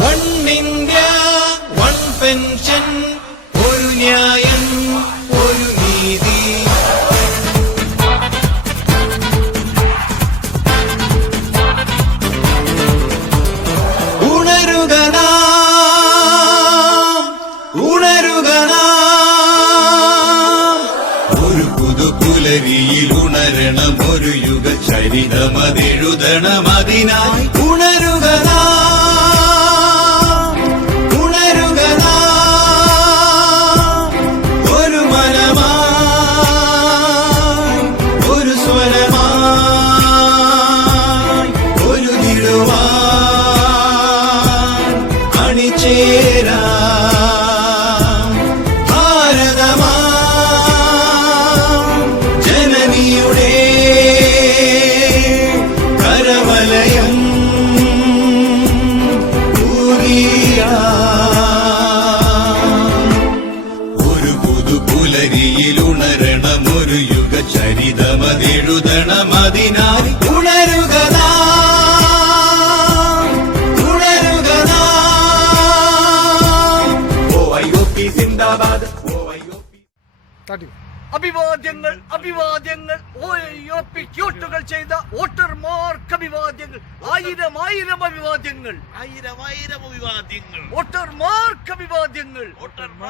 One India one pension ഒരു ന്യായം ഒരു നീതി. പുതുപുലരിയിൽ ഉണരണം ഒരു യുഗ ചരിതമതെഴുതണം അതിനായി ഉണരുക ഉണരുക ഒരു മനമാ. ഒരു സ്വരമായി ഒരു നിടുവാൻ അണിചേരാം. ഉണരണം ഒരു യുഗ ചരിതമതെഴുതണം അതിനായി ഉണരുക. ഓ അയ്യോ പി സിന്ദാബാദ് ഓ പി അഭിവാദ്യങ്ങൾ അഭിവാദ്യങ്ങൾ ക്യൂട്ടുകൾ ചെയ്ത വോട്ടർമാർക്ക് അഭിവാദ്യങ്ങൾ ആയിരം ആയിരം അഭിവാദ്യങ്ങൾ. ആയിരം ആയിരം അഭിവാദ്യങ്ങൾ. വോട്ടർമാർക്ക് അഭിവാദ്യങ്ങൾ. വോട്ടർമാർ